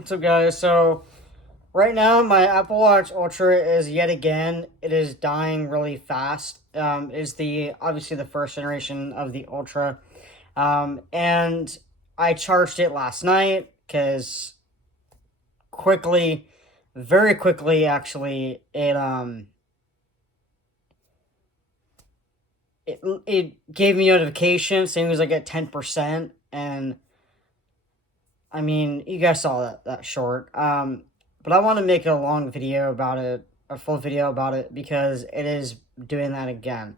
What's up, guys? So, right now, my Apple Watch Ultra is yet again, it is dying really fast. It is obviously the first generation of the Ultra. And I charged it last night because very quickly, actually, it gave me a notification saying it was like at 10%. And I mean, you guys saw that short. But I want to make a long video about it, a full video about it, because it is doing that again.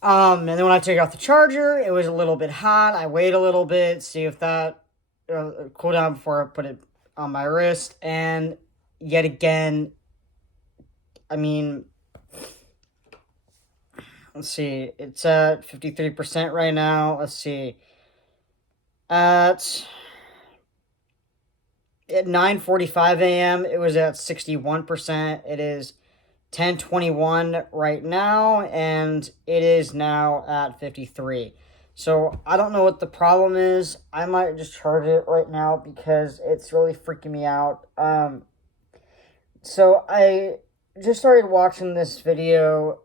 And then when I took out the charger, it was a little bit hot. I waited a little bit, see if that cool down before I put it on my wrist. And yet again, I mean, let's see, it's at 53% right now. Let's see. At 9:45 a.m., it was at 61%. It is 10:21 right now, and it is now at 53. So I don't know what the problem is. I might just charge it right now because it's really freaking me out. So I just started watching this video,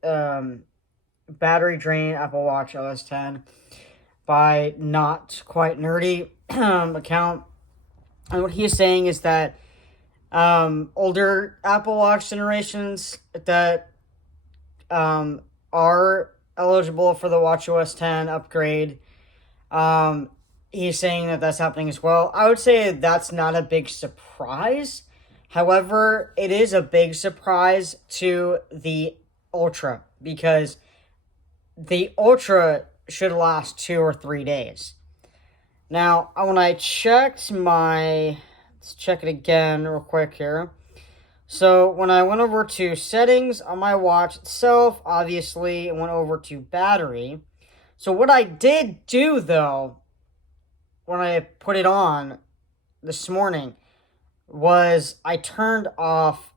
battery drain Apple Watch OS 10 by Not Quite Nerdy account. And what he's saying is that older Apple Watch generations that are eligible for the watchOS 10 upgrade, he's saying that that's happening as well. I would say that's not a big surprise. However, it is a big surprise to the Ultra because the Ultra should last 2 or 3 days. Now, when I checked let's check it again real quick here. So, when I went over to settings on my watch itself, obviously, it went over to battery. So, what I did do, though, when I put it on this morning, was I turned off,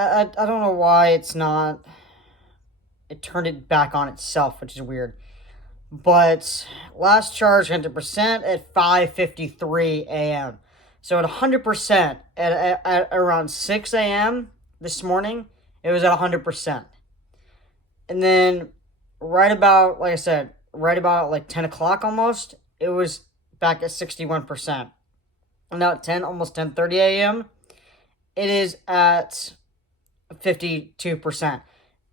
I don't know why it turned it back on itself, which is weird. But last charge 100% at 5:53 a.m. So at 100% at around 6 a.m. this morning, it was at 100%. And then right about, like I said, right about like 10 o'clock almost, it was back at 61%. And now at almost 10:30 a.m., it is at 52%.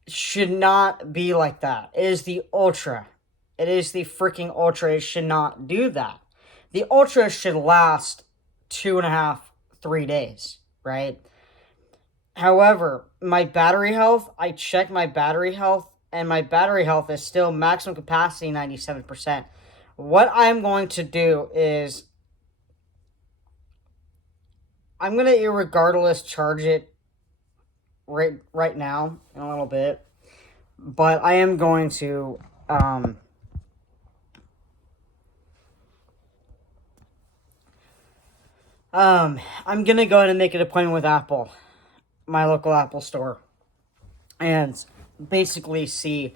It should not be like that. It is the Ultra. It is the freaking Ultra. It should not do that. The Ultra should last 2.5, 3 days, right? However, my battery health, I checked my battery health, and my battery health is still maximum capacity 97%. What I'm going to do is I'm going to irregardless charge it right now in a little bit. But I am going to I'm going to go ahead and make an appointment with Apple, my local Apple store, and basically see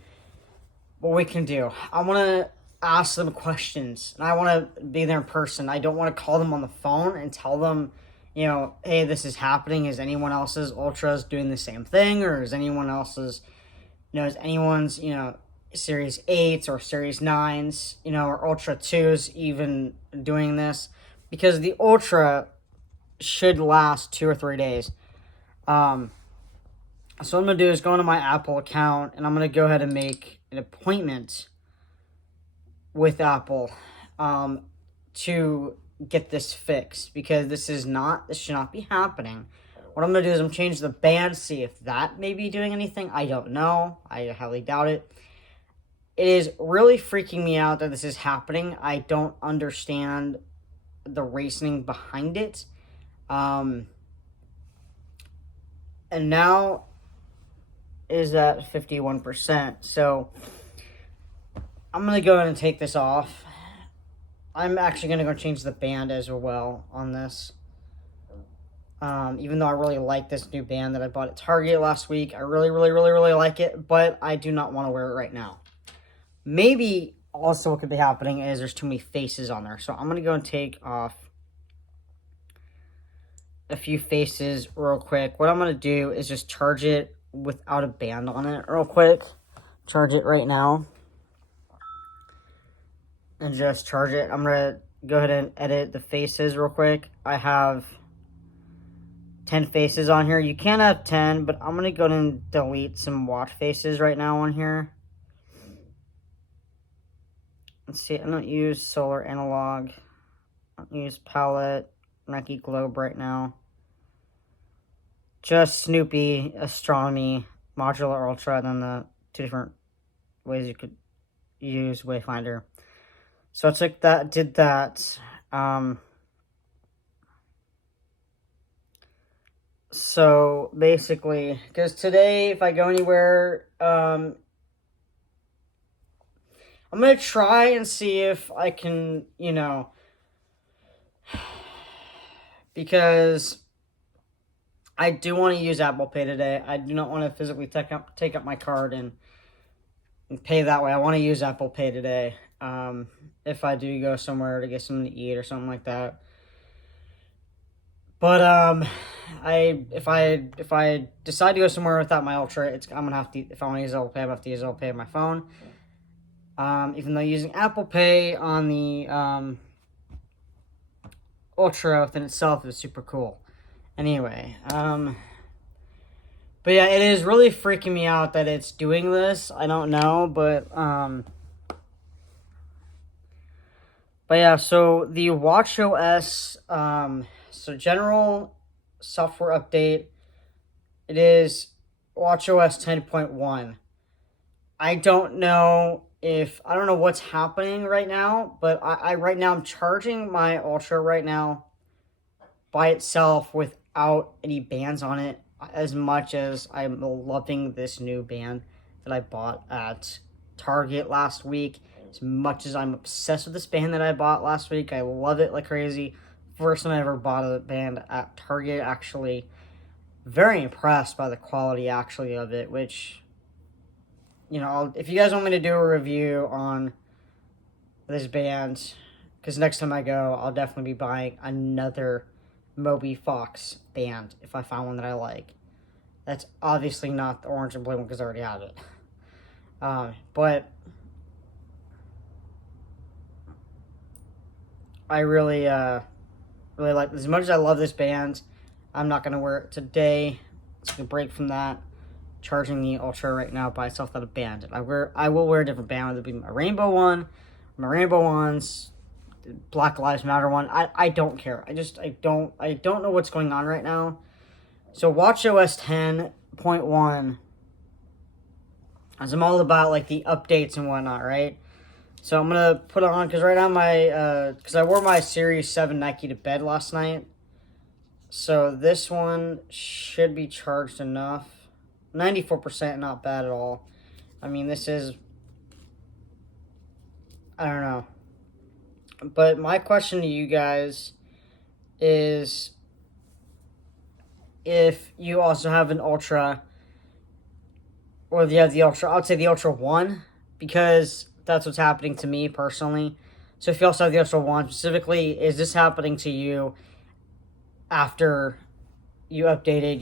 what we can do. I want to ask them questions, and I want to be there in person. I don't want to call them on the phone and tell them, hey, this is happening. Is anyone else's Ultras doing the same thing, or is anyone's, Series 8s or Series 9s, or Ultra 2s even doing this? Because the Ultra should last 2 or 3 days. So what I'm going to do is go into my Apple account, and I'm going to go ahead and make an appointment with Apple to get this fixed, because this should not be happening. What I'm going to do is I'm going to change the band, see if that may be doing anything. I don't know. I highly doubt it. It is really freaking me out that this is happening. I don't understand the reasoning behind it. And now is at 51%. So I'm going to go ahead and take this off. I'm actually going to go change the band as well on this. Even though I really like this new band that I bought at Target last week. I really, really, really, really like it, but I do not want to wear it right now. Maybe also what could be happening is there's too many faces on there. So I'm going to go and take off a few faces real quick. What I'm going to do is just charge it without a band on it real quick. Charge it right now. And just charge it. I'm going to go ahead and edit the faces real quick. I have 10 faces on here. You can have 10, but I'm going to go ahead and delete some watch faces right now on here. Let's see, I don't use solar analog. I don't use palette, Nike globe right now. Just Snoopy, astronomy, modular ultra, and then the two different ways you could use Wayfinder. So I took that, did that. So basically, because today, if I go anywhere, I'm going to try and see if I can, because I do want to use Apple Pay today. I do not want to physically take up my card and pay that way. I want to use Apple Pay today. If I do go somewhere to get something to eat or something like that. But if I decide to go somewhere without my Ultra, I'm gonna have to. If I want to use Apple Pay, I'm gonna have to use Apple Pay on my phone. Even though using Apple Pay on the Ultra within itself is super cool. Anyway, but yeah, it is really freaking me out that it's doing this. I don't know, but yeah, so the watchOS, so general software update, it is watchOS 10.1. I don't know what's happening right now, but I right now I'm charging my Ultra right now by itself without any bands on it, as much as I'm loving this new band that I bought at Target last week. As much as I'm obsessed with this band that I bought last week, I love it like crazy. First time I ever bought a band at Target, actually. Very impressed by the quality, actually, of it, which, if you guys want me to do a review on this band, because next time I go, I'll definitely be buying another Moby Fox band if I find one that I like. That's obviously not the orange and blue one because I already have it. But I really like, as much as I love this band, I'm not going to wear it today. It's a break from that. Charging the Ultra right now by itself without a band. I will wear a different band. It'll be my rainbow one, my rainbow ones, Black Lives Matter one. I don't care. I don't know what's going on right now. So watchOS 10.1, as I'm all about like the updates and whatnot, right? So I'm gonna put on, because right now because I wore my Series 7 Nike to bed last night. So this one should be charged enough. 94%, not bad at all. I mean, this is, I don't know. But my question to you guys is, if you also have an Ultra, or you have the Ultra, I would say the Ultra 1, because that's what's happening to me personally. So if you also have the Ultra 1, specifically, is this happening to you after you updated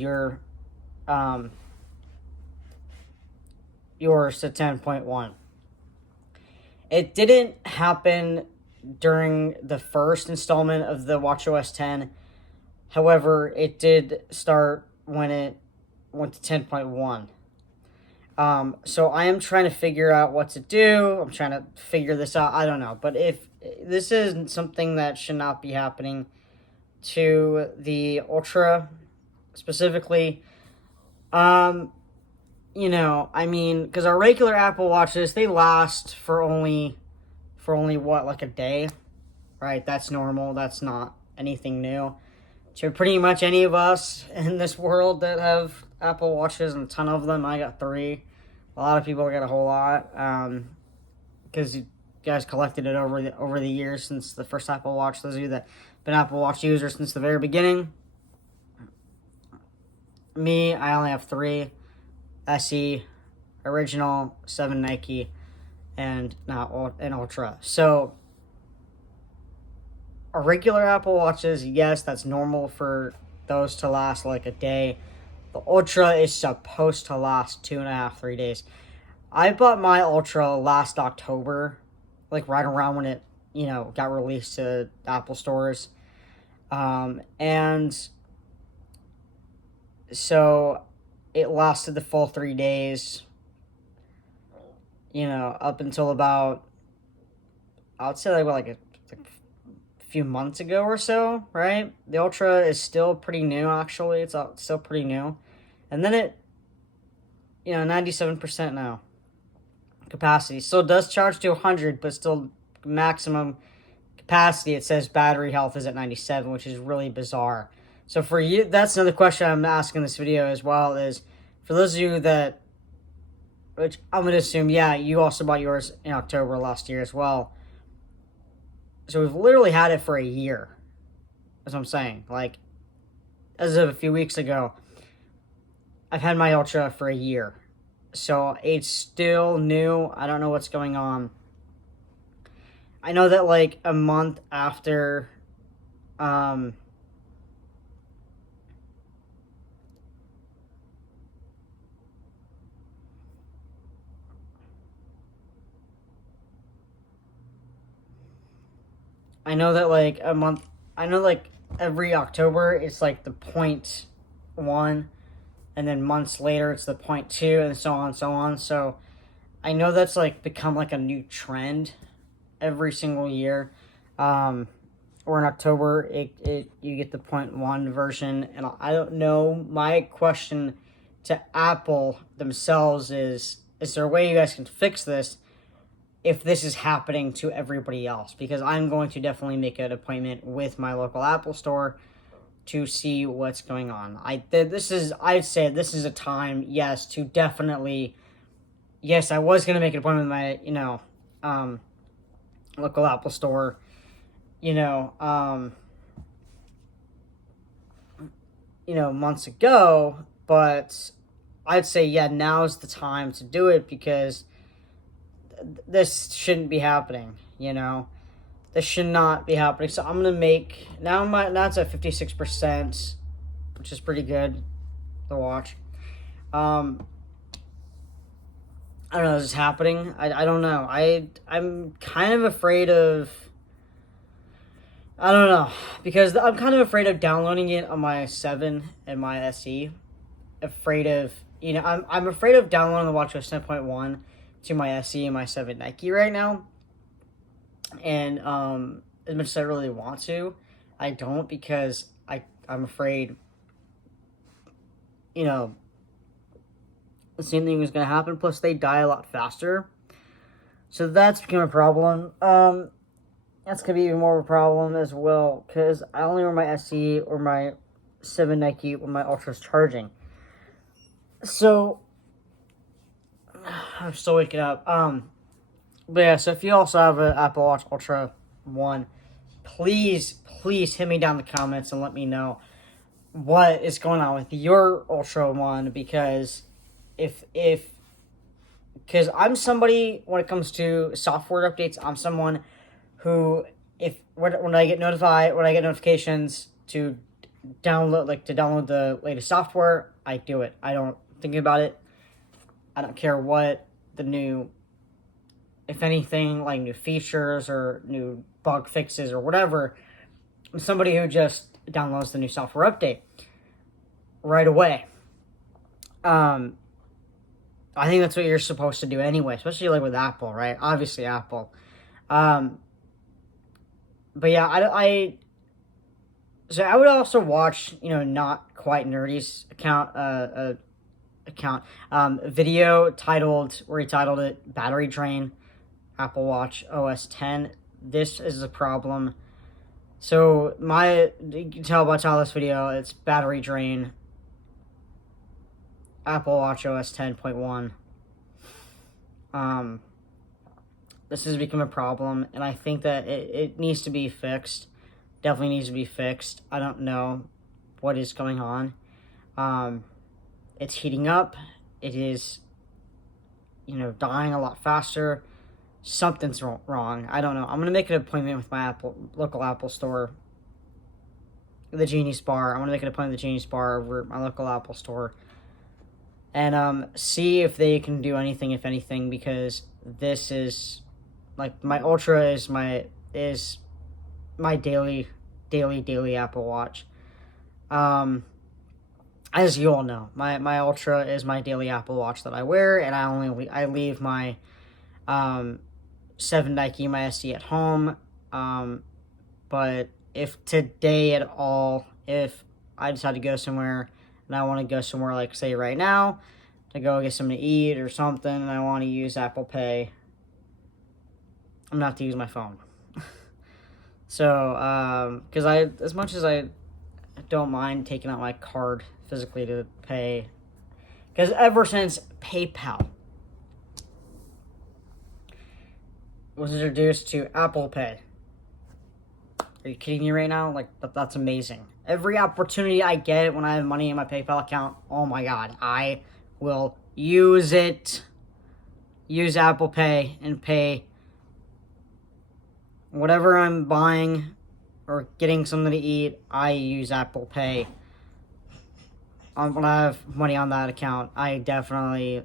yours to 10.1? It didn't happen during the first installment of the watchOS 10. However, it did start when it went to 10.1. So I am trying to figure out what to do. I'm trying to figure this out. I don't know. But if this is something that should not be happening to the Ultra specifically, I mean, because our regular Apple Watches, they last for only what, like a day, right? That's normal. That's not anything new to pretty much any of us in this world that have Apple Watches, and a ton of them. I got 3. A lot of people got a whole lot, because you guys collected it over the years since the first Apple Watch. Those of you that have been Apple Watch users since the very beginning. Me, I only have 3: SE, original, 7 Nike, and not an Ultra. So, a regular Apple Watches, yes, that's normal for those to last like a day. The Ultra is supposed to last 2.5, 3 days. I bought my Ultra last October, like right around when it, got released to Apple stores. And so it lasted the full 3 days, up until about, I would say like a few months ago or so, right? The Ultra is still pretty new, actually. It's still pretty new. And then it, 97% now. Capacity. Still does charge to 100, but still maximum capacity. It says battery health is at 97, which is really bizarre. So for you, that's another question I'm asking in this video as well, is for those of you that, which I'm going to assume, yeah, you also bought yours in October last year as well. So we've literally had it for a year. That's what I'm saying. Like, as of a few weeks ago, I've had my Ultra for a year. So it's still new. I don't know what's going on. I know that like a month after I know that like a month, I know like every October it's like the 0.1, and then months later it's the 0.2, and so on and so on. So I know that's like become like a new trend every single year. Or in October you get the 0.1 version, and I don't know. My question to Apple themselves is there a way you guys can fix this if this is happening to everybody else? Because I'm going to definitely make an appointment with my local Apple store to see what's going on. I'd say this is a time, yes, to definitely, yes, I was going to make an appointment with my, local Apple store, months ago, but I'd say, yeah, now's the time to do it, because this shouldn't be happening, This should not be happening. So I'm going to make, now it's at 56%, which is pretty good, the watch. I don't know, is this happening? I don't know. I'm kind of afraid of, I don't know, because I'm kind of afraid of downloading it on my 7 and my SE. Afraid of, I'm afraid of downloading the WatchOS 10.1 to my SE and my 7 Nike right now. And as much as I really want to, I don't, because I'm afraid, the same thing is going to happen. Plus, they die a lot faster. So that's become a problem. That's going to be even more of a problem as well, because I only wear my SE or my 7 Nike when my Ultra's charging. So, I'm still waking up. But yeah, so if you also have an Apple Watch Ultra 1, please hit me down in the comments and let me know what is going on with your Ultra 1, because because I'm somebody, when it comes to software updates, I'm someone who, when I get notifications to download the latest software, I do it. I don't think about it. I don't care what the new, if anything, like new features or new bug fixes or whatever. I'm somebody who just downloads the new software update right away. I think that's what you're supposed to do anyway, especially like with Apple, right? Obviously Apple. But yeah, so I would also watch, not quite nerdy's video where he titled it Battery Drain, Apple Watch OS 10. This is a problem. So you can tell by the title of this video, it's Battery Drain, Apple Watch OS 10.1. This has become a problem, and I think that it needs to be fixed. Definitely needs to be fixed. I don't know what is going on. it's heating up. It is, dying a lot faster. Something's wrong. I don't know. I'm gonna make an appointment with my local Apple store, the Genius Bar. I'm gonna make an appointment with the Genius Bar over at my local Apple store, and see if they can do anything, if anything, because this is like my Ultra is my daily Apple Watch. As you all know, my Ultra is my daily Apple Watch that I wear, and I leave my 7 Nike my SD at home. But if today at all, if I decide to go somewhere and I want to go somewhere, like say right now, to go get something to eat or something, and I want to use Apple Pay, I'm gonna have to use my phone. So, because as much as I don't mind taking out my card physically to pay, because ever since PayPal was introduced to Apple Pay, are you kidding me right now? Like, that's amazing. Every opportunity I get when I have money in my PayPal account, oh my god, I will use it. Use Apple Pay and pay whatever I'm buying or getting something to eat. I use Apple Pay. When I have money on that account, I definitely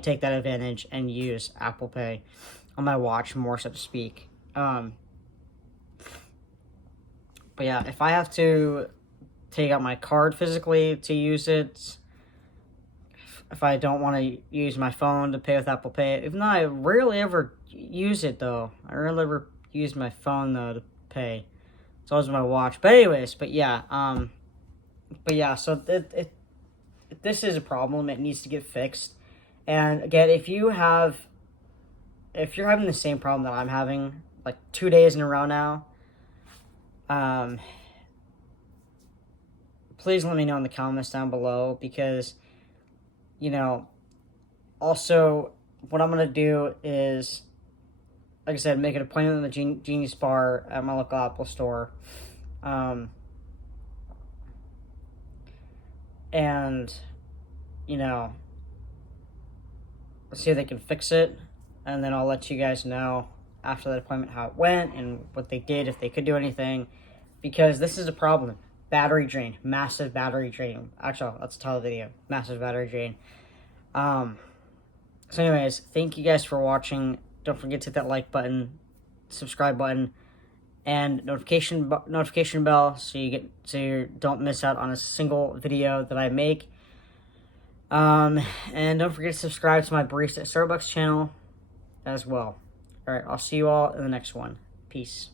take that advantage and use Apple Pay on my watch more, so to speak. But yeah, if I have to take out my card physically to use it, if I don't want to use my phone to pay with Apple Pay, even though I rarely ever use it though. I rarely ever use my phone though to pay. It's always my watch. But anyways, so this is a problem. It needs to get fixed. And again, if you're having the same problem that I'm having, like 2 days in a row now, please let me know in the comments down below, because, also what I'm going to do is, like I said, make an appointment in the Genius Bar at my local Apple store. And, see if they can fix it. And then I'll let you guys know after that appointment how it went and what they did, if they could do anything. Because this is a problem. Battery drain. Massive battery drain. Actually, let's tell the video. Massive battery drain. So anyways, thank you guys for watching. Don't forget to hit that like button, subscribe button, and notification bell so you don't miss out on a single video that I make. And don't forget to subscribe to my Barista at Starbucks channel as well. Alright, I'll see you all in the next one. Peace.